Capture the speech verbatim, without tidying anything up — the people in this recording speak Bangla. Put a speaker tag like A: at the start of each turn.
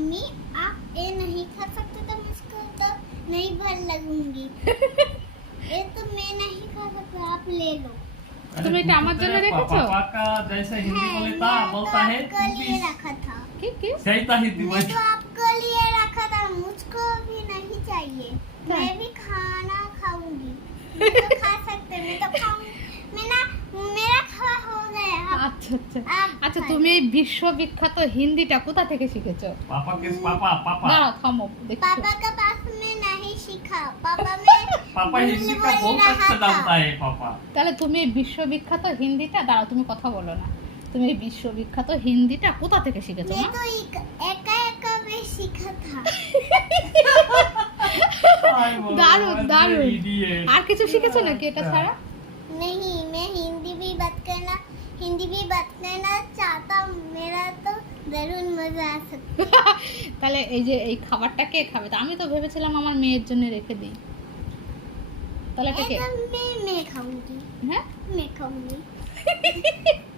A: मम्मी आप ये नहीं खा सकते तो मुझको तो नहीं भर लगूंगी। ये तो मैं नहीं खा सकता, आप ले लो।
B: तुम এটা আমার জন্য রেখেছো?
C: पापा का जैसे हिंदी बोलता बोलता है
A: आपके लिए रखा था।
B: কি কি
C: सही था हिंदी
A: मैं
C: में।
A: तो आपके लिए रखा था, मुझको भी नहीं चाहिए। मैं भी खाना खाऊंगी। मैं तो खा सकते, मैं तो खाऊंगी। मैं ना मेरा खावा हो गया। आप-
B: আচ্ছা আচ্ছা
A: आप
B: আচ্ছা
A: खाइए।
B: তুমি এই বিশ্ববিখ্যাত হিন্দিটা কোথা থেকে শিখেছো?
C: पापा किस पापा पापा
B: দাঁড়াও থামো দেখছো।
A: पापा का पास में नहीं सीखा। पापा में
C: पापा हिंदी का
A: बोल
C: बहुत
A: रहा
C: अच्छा
A: था।
C: जानता है पापा।
B: তাহলে তুমি এই বিশ্ববিখ্যাত হিন্দিটা দাঁড়াও তুমি কথা বলো না। তুমি এই বিশ্ববিখ্যাত হিন্দিটা কোথা থেকে শিখেছো
A: मैं
B: মা?
A: तो एक एका एका में सीखा था।
B: দারুণ দারুণ।
C: Idiot।
B: আর কিছু শিখেছো নাকি এটা ছাড়া?
A: नहीं, मैं हिंदी भी बात करना हिंदी भी बात करना चाहता हूँ। मेरा तो जरूर मजा आ सकता।
B: তাহলে এই যে এই খাবারটা কে খাবে? তা আমি তো ভেবেছিলাম আমার মেয়ের জন্য রেখে দিই। তাহলে এটা কে?
A: ऐसा मैं मैं खाऊंगी।
B: হ্যাঁ
A: मैं खाऊंगी।